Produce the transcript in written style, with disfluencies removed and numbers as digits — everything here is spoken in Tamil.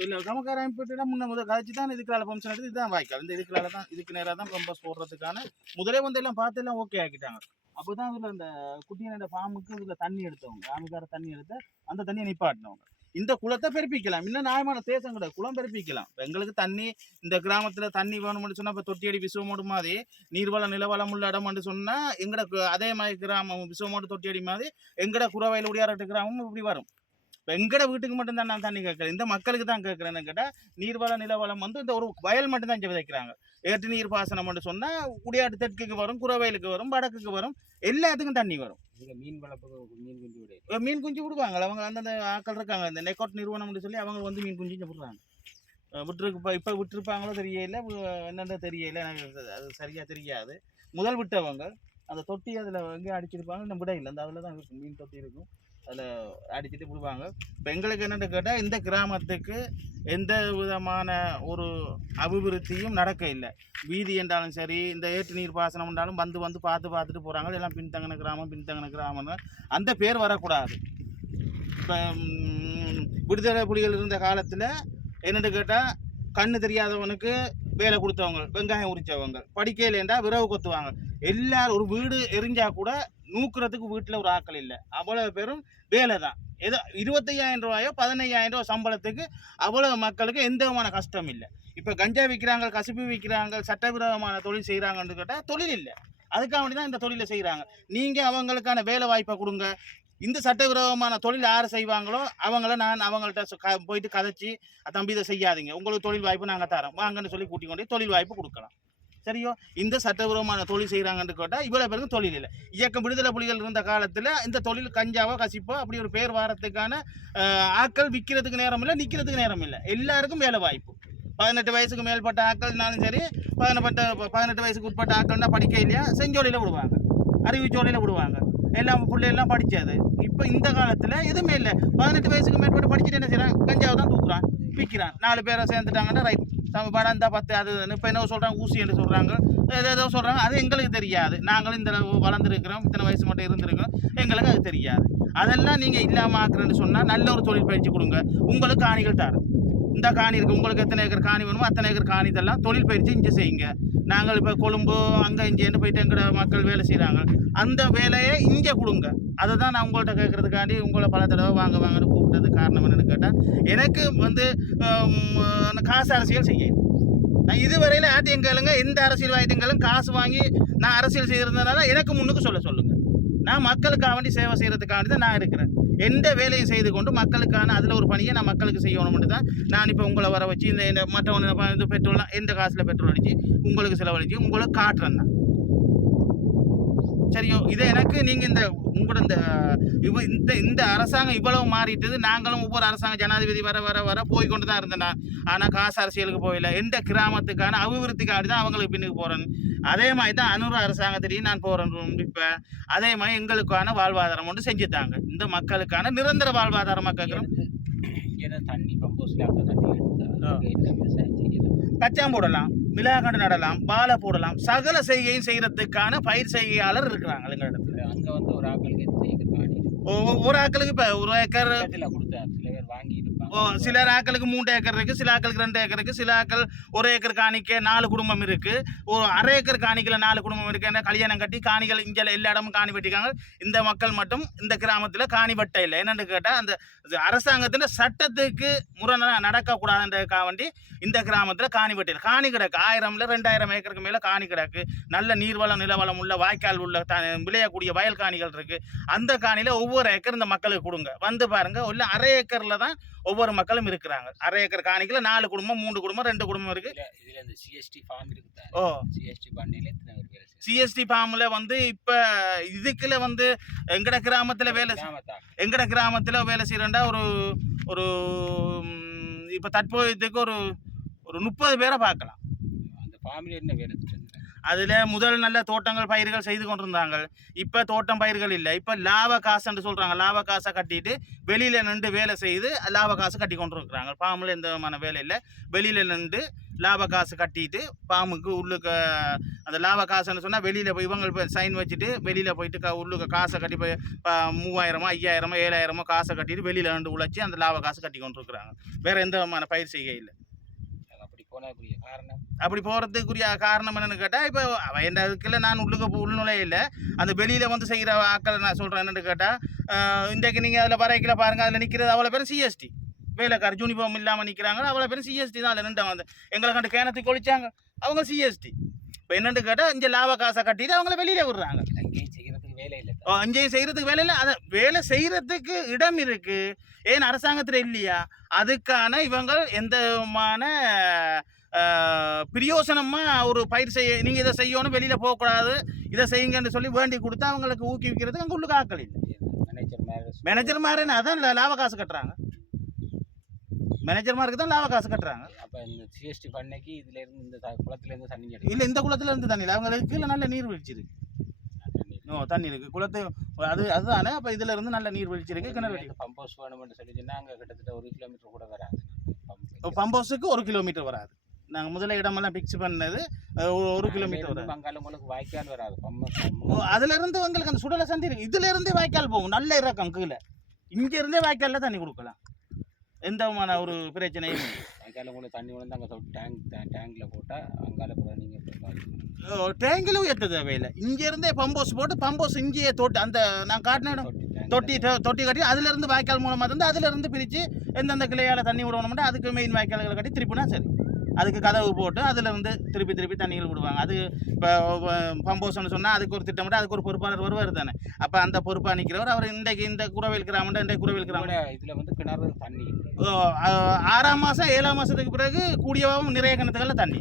இல்லை சமக்கார அமைப்பிட்டா முன்ன முதல் கழிச்சு தான் இதுக்கால ஃபங்க்ஷன் எடுத்து இதுதான் வாய்க்கால் இந்த இதுக்கால தான் இதுக்கு நேராக தான் பம்பஸ் போடுறதுக்கான முதலே வந்து எல்லாம் பார்த்து எல்லாம் ஓகே ஆக்கிட்டாங்க. அப்போ தான் அதில் இந்த குட்டியோட ஃபார்முக்கு இதில் தண்ணி எடுத்தவங்க ஆமிக்கார தண்ணி எடுத்து அந்த தண்ணியை நிப்பாட்டினவங்க. இந்த குளத்தை பெருப்பிக்கலாம், இன்னும் நியாயமான தேசம் கிடையாது, குளம் பெருப்பிக்கலாம். இப்போ எங்களுக்கு தண்ணி இந்த கிராமத்தில் தண்ணி வேணும்னு சொன்னால் இப்போ தொட்டியடி விசுவமோடு மாதிரி நீர்வளம் நிலவளம் உள்ள இடம்னு சொன்னால் எங்கட அதே மாதிரி கிராமம் விசுவமோடு தொட்டியடி மாதிரி எங்கட குறவையில் உடையாரட்டு கிராமம் இப்படி வரும். இப்போ எங்கட வீட்டுக்கு மட்டும்தான் நான் தண்ணி கேட்குறேன், இந்த மக்களுக்கு தான் கேட்குறேன்னு கேட்டால் நீர்வள நிலவளம் வந்து இந்த ஒரு வயல் மட்டும்தான் இங்கே விதைக்கிறாங்க. ஏற்று நீர் பாசனம் மட்டும் சொன்னால் உடையாட்டு தெற்குக்கு வரும், குறவயலுக்கு வரும், வடக்குக்கு வரும், எல்லாத்துக்கும் தண்ணி வரும். மீன் வளர்ப்பு மீன் குஞ்சு விடுவாங்க அவங்க அந்தந்த ஆக்கள் இருக்காங்க, இந்த நெக்கோட் நிறுவனம்னு சொல்லி அவங்க வந்து மீன் குஞ்சு விடுறாங்க. விட்டுருக்கு இப்போ விட்டுருப்பாங்களோ தெரியல, என்னென்ன தெரியல, எனக்கு அது சரியாக தெரியாது. முதல் விட்டவங்க அந்த தொட்டி அதில் எங்கேயும் அடிச்சிருப்பாங்க, இந்த விட இல்லை அந்த அதில் தான் இருக்கும், மீன் தொட்டி இருக்கும், அதில் அடிச்சுட்டு விடுவாங்க. இப்போ எங்களுக்கு என்னென்னு கேட்டால் இந்த கிராமத்துக்கு எந்த விதமான ஒரு அபிவிருத்தியும் நடக்க இல்லை. வீதி என்றாலும் சரி, இந்த ஏற்று நீர் பாசனம் என்றாலும் வந்து பார்த்துட்டு போகிறாங்க. எல்லாம் பின்தங்கின கிராமம்னு அந்த பேர் வரக்கூடாது. இப்போ விடுதலை புலிகள் இருந்த காலத்தில் என்னென்னு கேட்டால் கண்ணு தெரியாதவனுக்கு வேலை கொடுத்தவங்க, வெங்காயம் உரித்தவங்க, படிக்கலைன்றா விரவு கொத்துவாங்க. எல்லாரும் ஒரு வீடு எரிஞ்சா கூட நூக்குறதுக்கு வீட்டில் ஒரு ஆக்கள் இல்லை, அவ்வளோ பேரும் வேலை தான். ஏதோ 25,000 ரூபாயோ 15,000 ரூபா சம்பளத்துக்கு அவ்வளோ மக்களுக்கு எந்த விதமான கஷ்டம் இல்லை. இப்போ கஞ்சா விற்கிறாங்க, கசிப்பு விற்கிறாங்க, சட்டவிரோதமான தொழில் செய்கிறாங்கன்னு கேட்டால் தொழில் இல்லை. அதுக்காக வேண்டி தான் இந்த தொழிலை செய்கிறாங்க. நீங்கள் அவங்களுக்கான வேலை வாய்ப்பை கொடுங்க. இந்த சட்டவிரோதமான தொழில் யார் செய்வாங்களோ அவங்கள நான் அவங்கள்ட்ட போயிட்டு கதைச்சி தம்பி இதை செய்யாதீங்க, உங்களுக்கு தொழில் வாய்ப்பு நாங்கள் தரோம் வாங்கன்னு சொல்லி கூட்டிக் கொண்டு தொழில் வாய்ப்பு கொடுக்கலாம். சரியோ, இந்த சட்டவிரோதமான தொழில் செய்கிறாங்கன்னு கேட்டால் இவ்வளோ பேருக்கு தொழில் இல்லை. இயக்கம் விடுதலை புலிகள் இருந்த காலத்தில் இந்த தொழில் கஞ்சாவோ கசிப்போ அப்படி ஒரு பேர் வாரத்துக்கான ஆட்கள் விற்கிறதுக்கு நேரம் இல்லை, நிற்கிறதுக்கு நேரம் இல்லை, எல்லாருக்கும் வேலை வாய்ப்பு. 18 வயசுக்கு மேற்பட்ட ஆட்கள்னாலும் சரி, 18 வயசுக்கு உட்பட்ட ஆட்கள்னா படிக்க இல்லையா செஞ்சோலையில் விடுவாங்க, அறிவுச்சோலையில் விடுவாங்க, எல்லாம் பிள்ளையெல்லாம் படித்தது. இப்போ இந்த காலத்தில் எதுவுமே இல்லை. 18 வயசுக்கு மேற்பட்டு படிச்சுட்டு என்ன செய்கிறான், கஞ்சாவை தான் தூக்குறான், விற்கிறான். 4 பேரை சேர்ந்துட்டாங்கன்னா ரைட் படம் தான் 10 அது இப்போ என்ன சொல்கிறாங்க, ஊசி என்று சொல்கிறாங்க, ஏதோ சொல்கிறாங்க. அது எங்களுக்கு தெரியாது, நாங்களும் இந்த வளர்ந்துருக்கிறோம், இத்தனை வயசு மட்டும் இருந்திருக்கிறோம், எங்களுக்கு அது தெரியாது. அதெல்லாம் நீங்கள் இல்லாமல் ஆக்குறேன்னு சொன்னால் நல்ல ஒரு தொழில் பயிற்சி கொடுங்க, உங்களுக்கு காணிகள் தரும். இந்த காணி இருக்குது, உங்களுக்கு எத்தனை ஏக்கர் காணி வேணுமோ அத்தனை ஏக்கர் காணி இதெல்லாம் தொழில் பயிற்சி இங்கே செய்யுங்க. நாங்கள் இப்போ கொழும்பு அங்கே இங்கேன்னு போயிட்டு எங்களோட மக்கள் வேலை செய்கிறாங்க, அந்த வேலையை இங்கே கொடுங்க. அதை தான் நான் உங்கள்கிட்ட கேட்குறதுக்காண்டி உங்களை பல தடவை வாங்கன்னு கூப்பிட்டது காரணம் என்னென்னு கேட்டால், எனக்கு வந்து காசு அரசியல் செய்யணும். நான் இதுவரையில் ஆட்டியங்களுங்க எந்த அரசியல் வாய்ட்டுங்களும் காசு வாங்கி நான் அரசியல் செய்கிறதுனால எனக்கு முன்னுக்கு சொல்லுங்கள். நான் மக்களுக்காக வேண்டி சேவை செய்கிறதுக்காண்டி தான் நான் இருக்கிறேன். எந்த வேலையும் செய்து கொண்டு மக்களுக்கான அதில் ஒரு பணியை நான் மக்களுக்கு செய்யணும்னு தான் நான் இப்போ உங்களை வர வச்சு இந்த மற்றவங்க பெட்ரோல்லாம் எந்த காசில் பெட்ரோல் அடித்து உங்களுக்கு செலவழித்து உங்களுக்கு காட்டுறேன் தான். சரியோ, இதை எனக்கு நீங்கள் உங்களோட இந்த அரசாங்கம் இவ்வளவு மாறிட்டது. நாங்களும் ஒவ்வொரு அரசாங்கம் ஜனாதிபதி வர போய் கொண்டு தான் இருந்தேன். ஆனால் காசு அரசியலுக்கு போகல, எந்த கிராமத்துக்கான அபிவிருத்திக்காண்டி தான் அவங்களுக்கு பின்னுக்கு போகிறேன். அதே மாதிரி தான் அனுர அரசாங்கத்திலையும் நான் போகிறேன். இப்போ அதே மாதிரி எங்களுக்கான வாழ்வாதாரம் ஒன்று செஞ்சுட்டாங்க, இந்த மக்களுக்கான நிரந்தர வாழ்வாதாரமாக கேட்குறோம். தண்ணி கச்சாம் போடலாம், மிளகாண்டு நடலாம், பாலை போடலாம், சகல செய்கையும் செய்யறதுக்கான பயிர் செய்கையாளர் இருக்கிறாங்க எங்க இடத்துல. அங்க வந்து ஒரு ஆக்களுக்கு ஒரு ஆக்களுக்கு இப்போ 1 ஏக்கர் கொடுத்தாரு, சில பேர் வாங்கி இருப்பாங்க. சில ஆக்களுக்கு 3 ஏக்கர் இருக்குது, சில ஆக்களுக்கு 2 ஏக்கர் இருக்குது, சில ஆக்கள் 1 ஏக்கர் காணிக்க 4 குடும்பம் இருக்குது, ஒரு அரை ஏக்கர் காணிக்கல 4 குடும்பம் இருக்குது. என்ன கல்யாணம் கட்டி காணிகள் இங்கே எல்லா இடமும் காணி வெட்டிக்காங்க. இந்த மக்கள் மட்டும் இந்த கிராமத்தில் காணி வெட்ட இல்லை. என்னென்னு கேட்டால் அந்த அரசாங்கத்தில் சட்டத்துக்கு முறை நடக்கக்கூடாதுன்றதுக்காக வேண்டி இந்த கிராமத்தில் காணி வெட்டியில் காணி கிடக்கு. 1000 2000 ஏக்கருக்கு மேலே காணி கிடக்கு. நல்ல நீர்வளம் நிலவளம் உள்ள வாய்க்கால் உள்ள விளையக்கூடிய வயல் காணிகள் இருக்குது. அந்த காணியில் ஒவ்வொரு ஏக்கர் இந்த மக்களுக்கு கொடுங்க. வந்து பாருங்கள், இல்லை அரை ஏக்கரில் தான் ஒவ்வொரு மக்களும் இருக்கிறாங்க. அரை ஏக்கர் காணிக்கல 4 குடும்பம் 3 குடும்பம் 2 குடும்பம் இருக்கு. இதுல இந்த சிஎஸ்டி ஃபார்ம் இருக்கு. சிஎஸ்டி பண்ணையில எத்தனை பேர் வேலை செய்றாங்க? சிஎஸ்டி ஃபார்ம்ல வந்து இப்ப இதுக்குள்ள வந்து எங்கட கிராமத்துல வேலை செய்யறா ஒரு இப்ப தற்போதைக்கு ஒரு 30 பேரை பார்க்கலாம். அந்த ஃபார்ம்ல என்ன வேலை? அதில் முதல் நல்ல தோட்டங்கள் பயிர்கள் செய்து கொண்டிருந்தாங்க. இப்போ தோட்டம் பயிர்கள் இல்லை. இப்போ லாப காசுன்னு சொல்கிறாங்க. லாப காசை கட்டிட்டு வெளியில் நின்று வேலை செய்து லாப காசு கட்டி கொண்டு இருக்கிறாங்க. பாம்பில் எந்த விதமான வேலை இல்லை. வெளியில் நின்று லாப காசு கட்டிட்டு பாம்புக்கு உள்ளுக்கு அந்த லாப காசுன்னு சொன்னால் வெளியில் போய் இவங்க சைன் வச்சுட்டு வெளியில் போயிட்டு உள்ளுக்கு காசை கட்டி போய் 3000 5000 7000 காசை கட்டிட்டு வெளியில் நின்று உழைச்சி அந்த லாப காசு கட்டி கொண்டு இருக்கிறாங்க. வேறு எந்த விதமான பயிர் செய்கை இல்லை. அப்படி போகிறதுக்குரிய காரணம் என்னன்னு கேட்டால், இப்போ எந்த இதுக்குள்ள நான் உள்நுழைய இல்லை. அந்த வெளியில் வந்து செய்கிற ஆக்கள் நான் சொல்கிறேன் என்னென்னு கேட்டால், இன்றைக்கு நீங்கள் அதில் வரைக்கில் பாருங்கள், அதில் நிற்கிறது அவ்வளோ பேரும் சிஎஸ்டி வேலைக்கார யூனிஃபார்ம் இல்லாமல் நிற்கிறாங்க. அவ்வளோ பேரும் சிஎஸ்டி தான் அதில் நின்று வந்து எங்களை கண்டு கேணத்துக்கு ஒழிச்சாங்க. அவங்க சிஎஸ்டி. இப்போ என்னென்னு கேட்டால் இங்கே லாப காசை கட்டிட்டு அவங்கள வெளியில் விடுறாங்க. அங்கேயும் செய்கிறதுக்கு வேலை இல்லை. அங்கேயும் செய்கிறதுக்கு வேலை இல்லை. அதை வேலை செய்கிறதுக்கு இடம் இருக்குது. ஏன் அரசாங்கத்தில் இல்லையா? அதுக்கான இவங்க எந்த விதமான பிரியோசனமாக ஒரு பயிர் செய்ய, நீங்கள் இதை செய்யணும், வெளியில் போகக்கூடாது, இதை செய்யுங்கன்னு சொல்லி வேண்டி கொடுத்தா அவங்களுக்கு ஊக்குவிக்கிறதுக்கு அங்கே உள்ளுக்கு ஆக்கள் இல்லை. மேனேஜர் மாதிரி அதான் லாப காசு கட்டுறாங்க. மேனேஜர்மாருக்கு தான் லாப காசு கட்டுறாங்க. அப்போ இந்த சிஎஸ்டி பண்ணைக்கு இதுல இருந்து இந்த குளத்துலேருந்து தண்ணி இல்லை, இந்த குளத்துல இருந்து தண்ணி இல்லை. அவங்களுக்கு கீழே நல்ல நீர் வீழ்ச்சி இருக்கு. தண்ணி இருக்கு குளத்து அதுதானே. அப்போ இதுல இருந்து நல்ல நீர் வீழ்ச்சி இருக்கு. கிணறு பம்ப் ஹவுஸ் வேணும்னு சொல்லிச்சுன்னா அங்கே கிட்டத்தட்ட 1 கிலோமீட்டர் கூட வராது. பம்ப் ஹவுஸுக்கு 1 கிலோமீட்டர் வராது. நாங்கள் முதல்ல இடமெல்லாம் பிக்ஸ் பண்ணது 1 கிலோமீட்டர் வராது. பங்காள உங்களுக்கு வாய்க்கால் வராது. அதுல இருந்து உங்களுக்கு அந்த சுடலை சந்தி இருக்கு. இதுல இருந்தே வாய்க்கால் போகும். நல்ல இறக்கம் கீழே. இங்க இருந்தே வாய்க்காலில் தண்ணி கொடுக்கலாம். எந்த விதமான ஒரு பிரச்சனையும் வாய்க்கால் உங்களுக்கு தண்ணி வந்து அங்கே டேங்கில் போட்டால் அங்கால கூட நீங்கள் டேங்கில் உயர்த்த தேவையில்லை. இங்கேருந்தே பம்போஸ் போட்டு பம்போஸ் இங்கேயே தொட்டி அந்த நான் காட்டின இடம் தொட்டி கட்டி அதுலேருந்து வாய்க்கால் மூலமாக இருந்து அதுலேருந்து பிரித்து எந்தெந்த கிளையால் தண்ணி விடணும்னா அதுக்கு மெயின் வாய்க்கால்களை கட்டி திருப்பினா சரி. அதுக்கு கதவு போட்டு அதுலேருந்து திருப்பி தண்ணிகள் விடுவாங்க. அது இப்போ பம்போஸ்ன்னு சொன்னால் அதுக்கு ஒரு திட்டமிட்டு அதுக்கு ஒரு பொறுப்பாளர் வருவார் தானே. அப்போ அந்த பொறுப்பாக நிற்கிறவர் அவர் இன்றைக்கு இந்த குறவேல் கிராமம் இன்றைக்கு குறவேல் கிராமம் இதில் வந்து கிணறு தண்ணி 6ஆம் மாதம் 7ஆம் மாதத்துக்கு பிறகு கூடியவாகவும் நிறைய கிணத்துகளில் தண்ணி